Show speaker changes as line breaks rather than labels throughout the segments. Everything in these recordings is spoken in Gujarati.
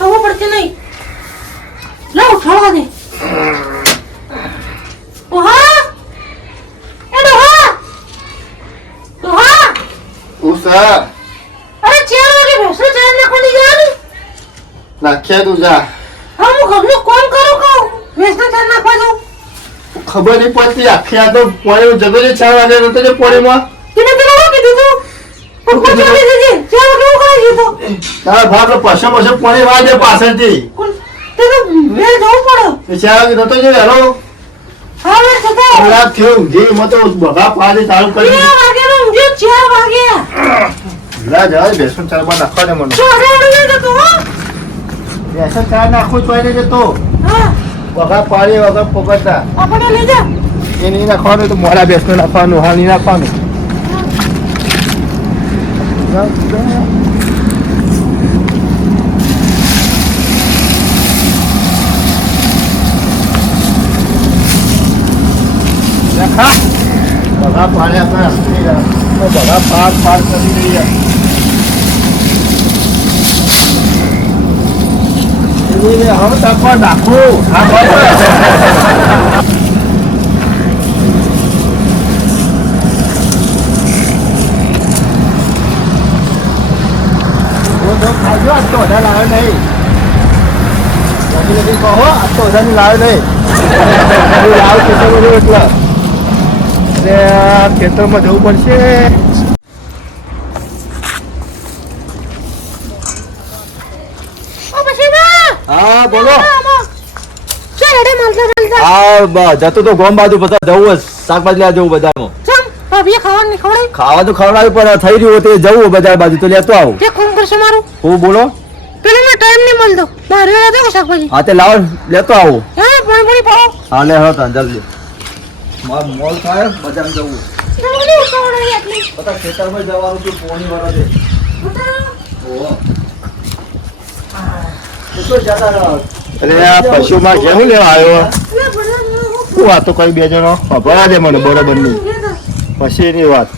ખબર પડતી નહીં. લો ઉઠાડવા દે. ઓહા એ ડોહા! ડોહા!
ઉષા!
અરે ચાર વાગે ભેંસો ચાર નાખવાની જવાનું
નાખ્યા તું જા.
હા હું ઘરનું કોમ કરું કહું? ભેંસને ચાર નાખવા જાઉં?
ખબર નહીં પડતી આખી આ તો પડ્યો જગો ચાર વાગે નતો જે પોણીમાં
તેને શું કીધું તું?
તારા ભાગ પછો પછો પોણી વાગે પાછળથી.
તે તો જવું પડે.
નતો જે હેરો
હા વેલ થતા
કલાક થયો ઊંઘી એમાં બગા પાડી ચાલુ કરી.
વાગે નો ચાર વાગે.
લા જવા બેસન ચારમાં નાખવા દે મને.
ચાર
બેસન ચાર નાખવું જ પડે જતો.
હા.
બગા પાડી વગર પોકડતા
આપણે લઈ જા.
એ નહીં નાખવાનું તો મોડા બેસનું નાખવાનું હા નહીં નાખવાનું. ખા બગા પાડ્યા આપણે બગા પાડ પાડ કરી દઈએ હવે તકો નાખું હા હું ખાજો આજ તો વધારે લાવ્યો નહીં લગી લગી કહો આજ લાવ કે એટલે એટલે ખેતરમાં જવું પડશે.
ઓ
હા બોલો.
જતો તો ગોમ બાજુ બધા જવું શાકભાજી લેવા જવું બજારમાં ખાવા તો ખવડાવ્યું પણ થઈ રહ્યું તે જવું બજાર બાજુ. તો લેતો આવું.
કોણ કરશે મારું?
હું બોલો?
પેલો ને ટાઈમ નહીં મળતો. મારે કે શાકભાજી.
હા તે લાવો લેતો આવું.
હા પાણી પાણી
હા લે હા જલ્દી. માર મોલ થાય બજાર જવું. બધા ખેતરમાં જવાનું પોણી છે.
પશુમાં કેવું લેવા આવ્યો? શું વાતો કરી બે જણો? ખબર દે મને બરોબર નહીં પછી એની વાત.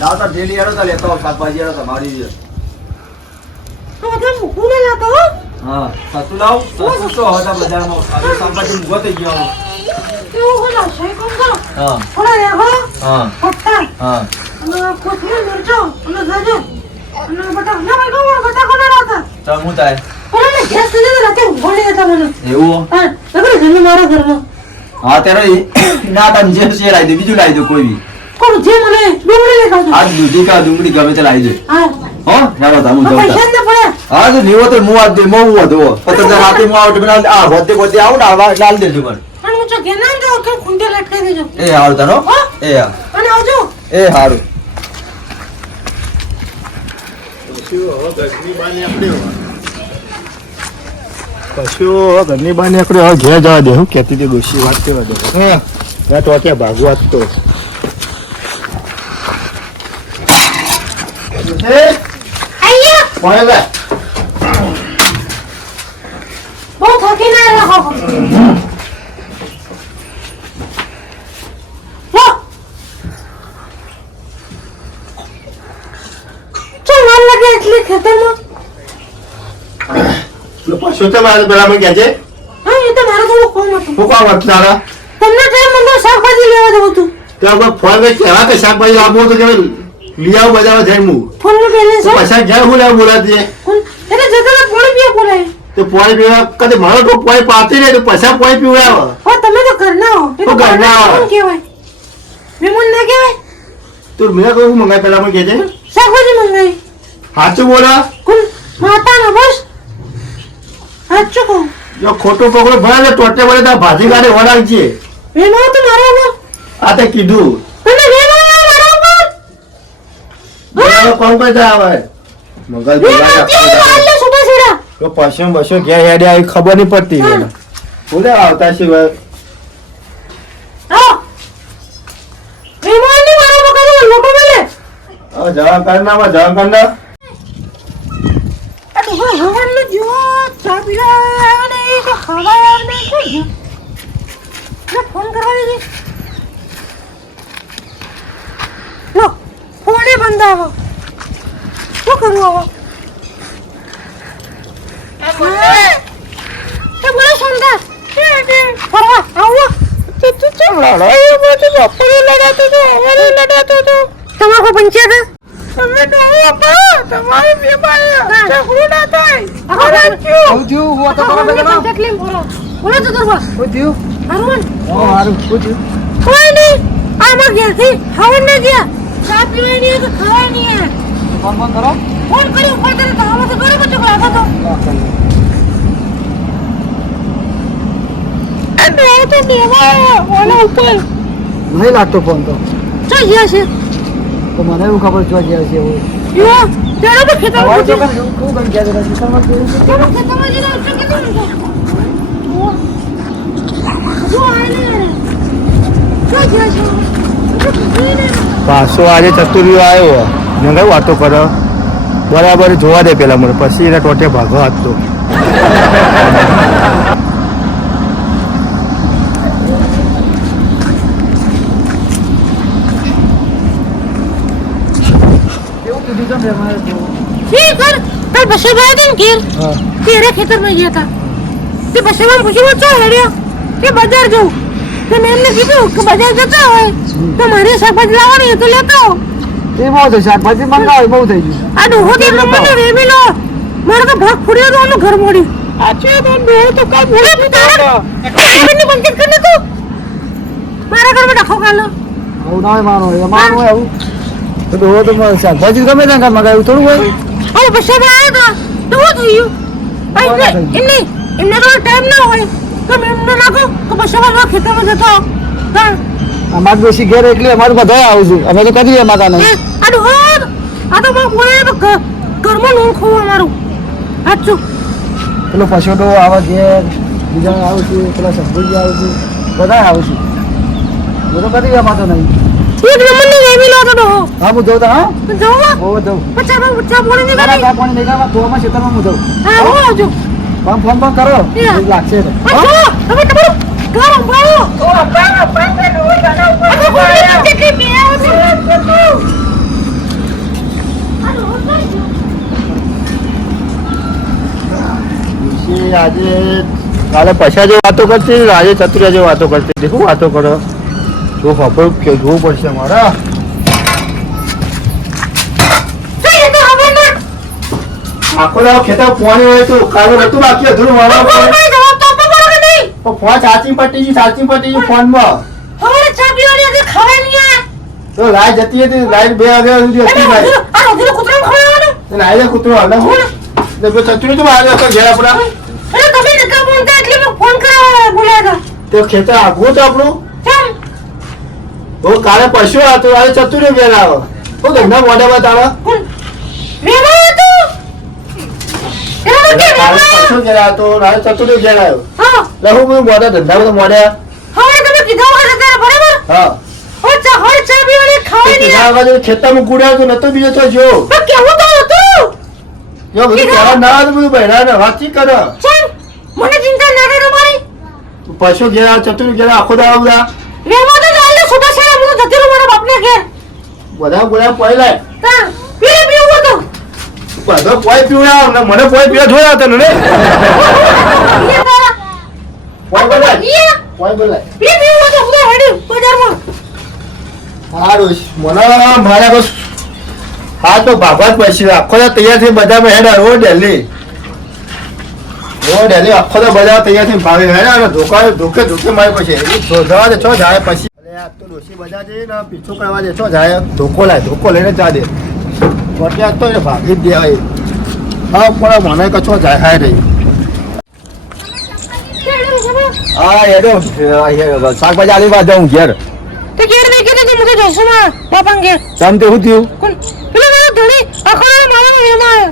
તાર ડેલી લેતો શાકભાજી તમારી
હો
સતું લાવ? હતા બજારમાં? હવે શાકભાજી મૂકો થઈ ગયો
કેવું હોય છે કોમ કરો
હા.
થોડા રેગો
હા.
પત્તા
હા.
અને કોથમીર મરચો અને ગાજર અને બટા ના ભાઈ કોણ બટા કોણ રાતા
ચાલ હું થાય?
પણ મને ગેસ રાતે હતા
એવું? હા
નકર જન્મ મારા ઘરમાં
હા ના જે છે લાવી દે બીજું લાવી દે કોઈ બી.
કોણ જે મને ડુંગળી ખાજો
આ દૂધી કા ડુંગળી ગમે તે લાવી દે.
હા.
હો? ચાલો તા
જ ન પડ્યા
હા તો નીવો તો મું આજ દે મો હું હતો પતંગ રાતે મો આવટ બના આ હોતે હોતે આવ ના આવા લાલ દેજો પણ
અને હું જો ગેના જો કે ખૂંટે લટકાઈ દેજો?
એ હાલ તારો. એ હા.
અને આવજો.
એ હારું.
પશુ ઘરની બહાર નીકળ્યો હવે ઘેર જવા દે. હું કહેતી હતી ડોશી વાત કરવા દે. હા? તો ક્યાં ભાગવા જ તો કોણે લે
બહુ થાકી ના રાખો લો ચલ વાર લાગે એટલી ખેતરમાં
પશુ તો મારે પેલા મને કહેજે
હા એ તો મારે થોડું કોમ હતું
હું કામ હતું તારા
તમને ટાઈમ મળતો શાકભાજી લેવા જવું હતું
ત્યાં કોઈ ફોન મેં કહેવા કે શાકભાજી આપવું તો કે લઈ આવું બજારમાં જઈને હું
બેલેન્સ
તો
હોય
પછી હું લેવા બોલાતી
એટલે જતા પાણી પીવા બોલાય.
તો પાણી પીવા કદી મારો તો પાણી પાતી નહીં તો પછી પાણી પીવડાવે.
હા તમે તો ઘરના હો. તો
ઘરના
ઘરના કોણ કહેવાય? મહેમાન ના કહેવાય?
તું મેં કહું મંગાય પેલા મને કહેજે
શાકભાજી મંગાવી
સાચું બોલા.
કોણ? માતાના બસ? સાચું કહું.
જો ખોટું પકડો ભલે ટોટે વળે તો ભાજી કાઢે વળાંગ છે.
મહેમાન તો મારા
આ તે કીધું
તમે મહેમાન મારા ઉપર
બોલાવો કોણ કોઈ આવે. મગજ તો પશુ બસો ઘેર હેડે આવી ખબર નહીં પડતી મને બોલે આવતા સિવાય.
આવો કરના ની મારા ઉપર કઈ લોકો બોલે
હવે જવા કર ના હવે જવા કર ના.
આ તો હવે હવારનો જો ચા પીવા આવે ને એ તો ખાવા આવે ને શું છે? લે, ફોન કરવા ફોને બંધ આવો. શું કરું હવે એ બોલો શાંતા ફરવા આવો તું તું તું લડાઈ બધું બપોરે લડાતો તો અમારે લડાતો તો તમે તો આપા તમારે બીમાર ઝઘડું ના થાય અરે ક્યું
હું થયું હું તો બરાબર જણાવ.
તકલીફ બોલો બોલો તો દરવા
હું થયું
હરવન
હા હારું હું થયું
કોઈ નહીં આમાં ઘેરથી ખાવા ન ગયા ચા કે
ફોન ફોન કરો
ફોન કર્યો તો આમાં તો ઘરે બધું લાગો તો આ તો બેવા ઓલા ઉપર.
નહીં લાગતો ફોન તો.
ચા ગયા છે?
તો મને એવું ખબર જો ગયા છે એવું.
યો તેરા પર ખેતર
તો ગયા છે? ખેતરમાં કેવું છે?
તેરા ખેતર જઈને ઉઠો કે તો ચા છે?
પાછો આજે ચતુર્યો આવ્યો. મેં કઈ વાતો કરો? બરાબર જોવા દે પેલા મને પછી એના ટોટે ભાગવા આપતો
કલ બસે ભાઈ
તેમ
ઘેર? તેરે ખેતર ગયા હતા. તે બસે માં પૂછ્યું ચો કે બજાર જવું. તો મેં એમને કીધું કે બજાર જતા હોય તો મારે શાકભાજી લાવવાની તો લેતો
એ બહુ થઈ શાકભાજી મંગાવે બહુ થઈ ગયું.
આ ડોહો તો મને મારે તો ભાગ ફૂડ્યો તો આનું ઘર આછે તો ડોહો તો કાલ બોલે તું તારા ની પંચાયત કરી તું મારા ઘરમાં ડખો કાલો
આવું ના માનો માનો આવું. તો ડોહો તો શાકભાજી ગમે ત્યાં કાંઈ મંગાવ્યું થોડું હોય.
હવે પછી મેં આવ્યા તો. ભાઈ એમને એમને તો ટાઈમ ના હોય. તો મેં એમને નાખો કે પછી ખેતરમાં જતો હા.
અમારે ડોશી ઘેર એટલે અમારે બધા આવું છું. અમે તો કદી માતા નહીં
આ ડોહો આ તો બહુ બોલે તો ઘરમાં નોન ખોવું અમારું સાચું
પેલો પછોટો આવે ઘેર બીજા આવું છું પેલા સંભુજી આવું છું બધા આવું છું. હું તો કદી માતા નહીં
એક નંબરની વેમી લો તો
હા. હું જઉં હા? જઉં
બોલે કરી
પાણી ખેતરમાં હું જઉં.
હા હું આવજો.
ફોન ફોન કરો. લાગશે તો.
હવે તમારું ઘર ઉભારો ઓ બાબા પાંચ
કાલે પૈસા જે વાતો કરતી આજે ચતુર્યા જે વાતો કરતી હતી. શું વાતો કરો? જો ખબર કે જોવું પડશે મારા આખો દાડો ખેતર પોણી તો કાલે નતું બાકી અધૂરું મારા
ફોન સાચી પટી સાચી આપવો પડે
તો લાઈટ જતી હતી લાઈટ બે વાગ્યા સુધી હતી ભાઈ.
રોધીનો કૂતરાને
કૂતરો હાલે. હું ને પેલો ચતુર તો બહાર હતો ઘેર આપણા.
અરે તમે નકા બોલતા એટલે મેં ફોન કરાવવા બોલ્યા
તો ખેતર આગવું તો આપણું?
કેમ?
તો કાલે પશુ હતો આજે ચતુરી ઘેર આવે. તો ધંધા મોઢા બતાવે
વેવા હતું?
પરસો ઘેર આવ્યો તો આજે ઘેર આવ્યો
હા.
લહુ બધું મોઢા ધંધા બધા મોઢા.
હવે તમે કીધા બરાબર?
હા
હવે ચા હવે ચા પીવાની ખાવાની નહીં
કીધા બાજુ ખેતરમાં ગુડ્યા તો નતો બીજો તો જો.
કેવું તો હતું?
જો બધું કહેવા ના આવે બધું બહેરા ને વાતચીત કરે?
મને ચિંતા ના કરે તમારી
પરસો ઘેર આવે ચતુરી ઘેર આખો દાડો બધા.
વેવા તો લાલ સુબા છે હું તો જતી રહું મારા બાપના ઘેર.
બધા બોલ્યા પહેલા
તા પીરે પીવું
બધો. ને મને જોયા તને ને પોય બોલાય પોય બોલાય
પીએ. પીવું હતું હું હેડી બજારમાં.
સારું મને મારા બસ હા તો ભાગવત પછી આખો તો તૈયાર થઈ બધા હેડ રો ડેલી. રો ડેલી આખો તો બધા તૈયાર થઈ ભાગે હેડ ધોકા ધોકે ધોકે મારે પછી. ધોધવા દે છો જાય પછી. આ તો ડોશી બધા જઈ ને પીછો કરવા દે છો જાય. ધોકો લાય ધોકો લઈને જા દે. વટ્યા તો એને ભાગી જ દેવાય હા પણ મને કચો જાય હાય રહી હા એડો શાકભાજી આલી બાદ હું ઘેર.
તે ઘેર કે મુકે જઈશું માં બાપા ઘેર
તમ તે શું થયું?
પેલો મારો ધણી આખો મારો એમાં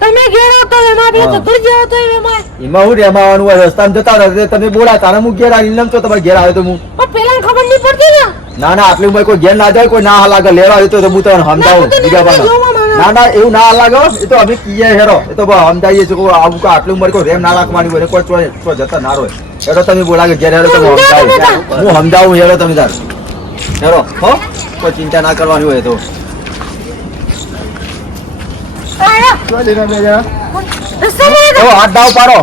તમે ઘેર આવતો એમાં
હા.
ચતુર જેવો તો એમાં
એમાં હું રેમાવાનું હોય રસ્તામાં જતા તે તમે બોલા તારે હું ઘેર લમ તો તમારે ઘેર આવ્યો તો હું.
પણ પેલા ખબર નહીં પડતી ને.
ના ના આટલી ઉંમર કોઈ ઘેર ના જાય કોઈ ના હલાગે લેવા આવ્યો તો હું તમને સમજાવું
હું તો
બીજા પણ ના ના એવું ના હલાગે હો. એ તો અમે કીએ હેરો. એ તો સમજાવીએ છીએ કે આવું કે આટલી ઉંમર કોઈ રેમ ના રાખવાની હોય કોઈ જતા ના હોય હેરો તમે બોલા કે ઘેર હેરો તમે
હું સમજાવું.
સમજાવું હું સમજાવું હેરો તમે તાર. હેરો હો? કોઈ ચિંતા ના કરવાની હોય તો.
હાથ દાવ પાડો.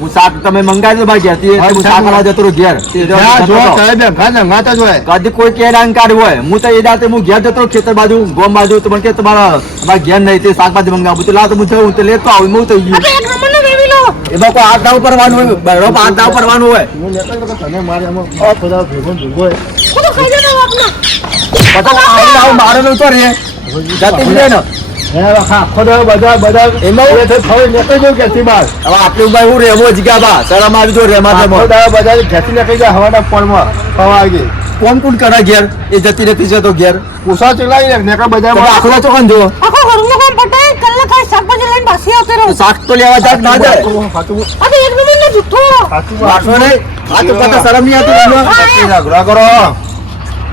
હું તમે મંગાવી દો ભાઈ ઘેરથી હું જતો રહું ઘેર. કદી કોઈ હોય. હું તો એ રાતે હું જતો ખેતર બાજુ ગોમ બાજુ તો મને કે તમારા ઘેર નહીં તે શાકભાજી મંગાવું. તો લાવ તો હું જઉં તો લેતો આવું હું થઈ ગયું એમાં કોઈ હાથ દાવ પડવાનું હોય બરોબર હાથ દાવ પડવાનું હોય.
હું લેતો તો તને મારે બધા ભેગો ભેગો હોય.
હું તો ખાઈ જતો આપના
પછી આવું આવું મારે તો રે જતી ને. કોણ કોણ કરે ઘેર એ જતી રહેતી છે તો ઘેર
પૂછા ચલાવી ને નીકળે
તમે ચોકન જો
આખો ઘરનું કામ પટાય કલાક શાકભાજી લઈને પાછી આવતો રહો
શાક તો લેવા જાય ના જાય
સાચું- સાચું-
અબે એક જુઠ્ઠો
સાચું
વાંચો આ તો કતા શરમ નહીં આવતી તમને?
કરો.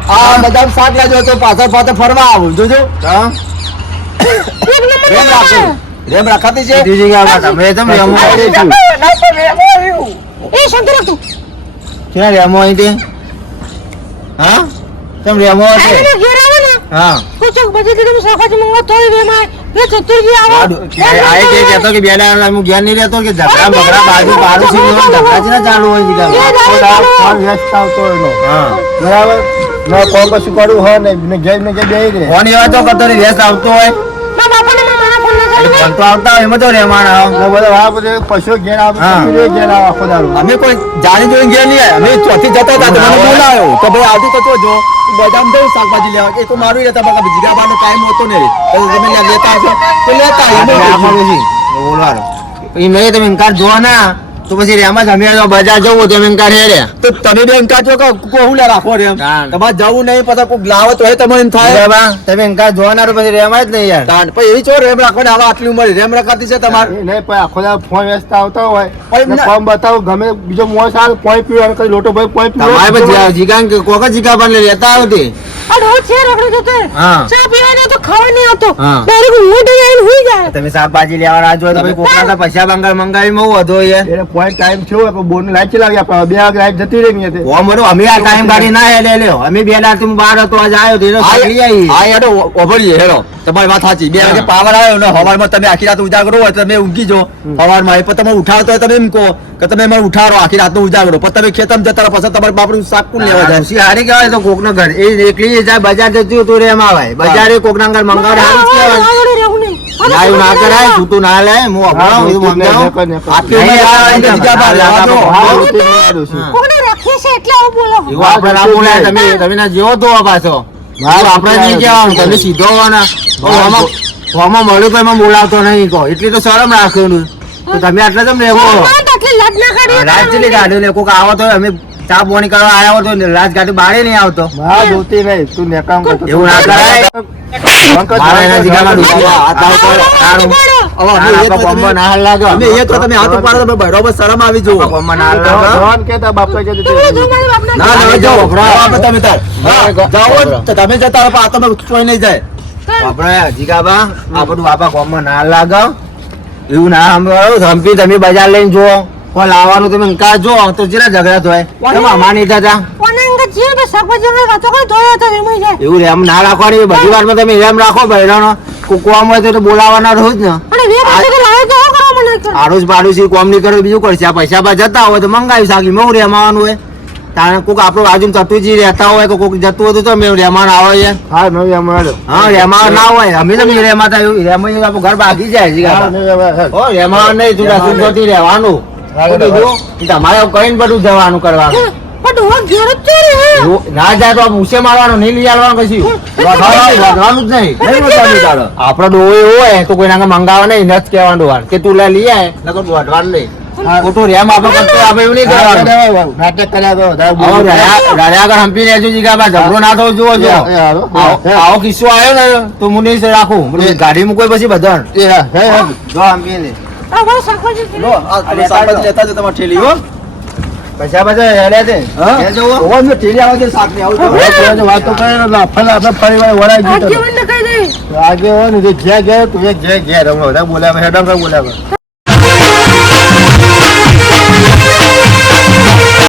આ બધા શાક લેજો, તો પાછળ પાછળ ફરવા આવું, જોજો
હા?
રેમ રાખો રેમ રાખાતી છે?
બીજી જગ્યાએ તમે તમે રેમો અહીંથી.
એ શાંતિ રાખ તું.
ક્યાં રેમો અહીંથી? હા? કેમ રેમો છે
આવે
હા.
કોઈ ચોક બધી તમે શાકભાજી મંગાવો તોય વેમાય એ ચતુર્જી આવો.
આ કે કહેતો કે બેલા હું ઘેર નહીં રહેતો કે ઝઘડા બગડા બાજુ બાજુ છે ને ઝઘડા જ ના ચાલુ હોય છે
એ જ આવે.
હા. બરાબર? ના કોમ કશું કરું હોય ને ને ઘેર ને ઘેર બેહી રહે.
ફોન એવા તો કરતો વ્યસ્ત આવતો હોય.
ના ના ના.
ને
અમે કોઈ જાણી જોઈને ગયા નહીં અમે ચોથી જતા હતા મને બોલાયો. તો ભાઈ આવતી તો તો જો. બદામ દઉં શાકભાજી લેવા. એ તો મારું રહેતા બકા બીજા બાનો ટાઈમ હોતો નહીં તમે લેતા આવશો. તો લેતા.
એ મેં તમે ઇનકાર જોવા ના તો પછી રેમાં તમે તો બજાર જવું તો એમ કાઢે રે
તો તમે બે અંકા છો કે કોહું લે રાખો રે તમારે જવું નહીં પછી કોઈ લાવો તો તમે એમ થાય.
બરાબર? તમે ઇનકાર જોવાના પછી રેમાં જ નહીં યાર.
તાણ. પછી એવી ચો રેમ રાખો ને આવા આટલી ઉંમર રેમ રખાતી છે તમારે?
નહીં પણ આખો દાડો ફોન વ્યસ્ત આવતા હોય.
પણ
ફોન બતાવો ગમે બીજો મોં સારું પોઈ પીવાનું કઈ લોટો ભાઈ પોઈ
તમારે પછી
જીગાન કે કોક જીગા બને લેતા આવતી.
તો
તમે શાકભાજી લેવા રાહ તો પૈસા બંગાળ મંગાવી માં વધો એટલે પોઈન્ટ ટાઈમ થયો હોય પણ બોર્ડ લાઈટ ચલાવી આપણે બે લાઈટ જતી રહી ઓ અમે આ ટાઈમ ના હેલે લ્યો. અમે બેથી બહાર હતો આજ આવ્યો તો આવી.
યાર ઓભળીએ તમારી વાત સાચી. બે વાગે પાવર આવ્યો ને હવારમાં તમે આખી રાત ઉજાગરો હોય તમે ઊંઘી જો હવારમાં એ પણ તમે ઉઠાવતો હોય તમે એમ કહો. કે તમે મને ઉઠારો આખી રાતનો ઉજાગરો. પણ તમે ખેતમ જતા રહો પછી તમારે બાપરું શાક કોણ લેવા જાય?
સી હારી કહેવાય તો કોકના ઘર. એ એકલી જાય બજાર જતી તો રે એમ આવે. બજારે કોકના ઘર મંગાવે હારી કહેવાય.
આગળ
ના કરાય છૂટું ના લે હું અભણાવું, હું સમજાવું.
આખી આ આઈને બીજા બાર લેવા દો.
કોને રાખે છે એટલે હું બોલો?
એવો આપણે ના બોલાય તમે તમે ના જેવો તો પાછો. એવું આપણે નહીં કહેવાનું તમે સીધો હોવાના આમાં મળ્યું તો એમાં બોલાવતો નહીં કહો એટલી તો શરમ રાખવાનું તમે આટલા કેમ રહેવો
ના તો આટલી લાજ ના કાઢીએ
રાજ ચલી ગાડી લે કોક આવો તો અમે ચા પાણી કરવા આયા તો રાજ ગાડી બારે નહીં આવતો
હા જોતી નહીં તું નેકામ કરતો
એવું ના કરાય મારે એના જીગામાં ડૂબી જાય. હાથ આવો તો સારું.
હવે અમે
ના,
એ તો
આપણા
તમે- જતા આ તમે ચોઈ નહીં જાય
આપણે જીગાબા આપણું બાપા ગામમાં ના લાગે એવું ના સાંભળો ધમકી તમે બજાર લઈને જુઓ કોઈ લાવવાનું તમે અંકા જો તો જરા ઝઘડા થાય? કેમ આમાં નહીં થતા
કોને અંગત જીવે તો સરપંચ અંગત વાતો કોઈ ધોયો તો એમ જાય.
એવું રેમ ના રાખવાની બધી વારમાં તમે એમ રાખો બૈરાનો. કુકવામાં હોય તો બોલાવવાના બોલાવાના રોજ ને.
અને વે પાસે તો લાવે તો શું મને કર
આડોશ પાડોશી કોમ નહીં કરે બીજું કરશે આ પૈસા બા જતા હોય તો મંગાવી સાગી મઉ રેમાવાનું હોય. તારે કોક આપણું બાજુ તતુજી રહેતા હોય કે કોક જતું હતું તો મેં રેમાન આવે છે
હા નવી અમારે
હા રેમાન ના હોય. અમે તો રેમાતા એવું રેમાઈ આપણું ઘર બાકી જાય છે
અમારે
રેમાન નહીં તું રહેવાનું? તમારે કઈ બધું જવાનું કરવાનું. ના જાય તો આમ ઉસે નહીં લઈ આવવાનું કશું વધવાનું વધવાનું જ નહીં.
નહીં વધવાનું તારે.
આપણો ડોહો એવો હોય તો કોઈ નાங்க મંગાવવા નહીં ન કહેવાનું કે તું લે લઈ આય. નકર વધવાનું નહીં. ખોટું રેમ આપણે કરતો આપણે એવું નહીં કરવાનું.
નાટક કર્યા તો વધારે
આવો
બોલું.
રાજા રાજા આગળ હંપી રહેજો જીગાબા ઝઘડો ના થવો જોવો જો આવો આવો કિસ્સો આવ્યો ને તો હું નહીં રાખું ગાડી મૂકો પછી બધા. જો હંપી
શાકભાજી
લેતા ઠેલી હો.
પૈસા બધા હેડ્યા છે
હા?
જવું?
ઠેલી આવે છે આવું
વાત કરે લાફા લાફા ફરી વાર વળાઈ ગયો આગે હોય ને જે ઘેર ઘેર તું એ ઘેર બોલાવે હેડા બોલાવે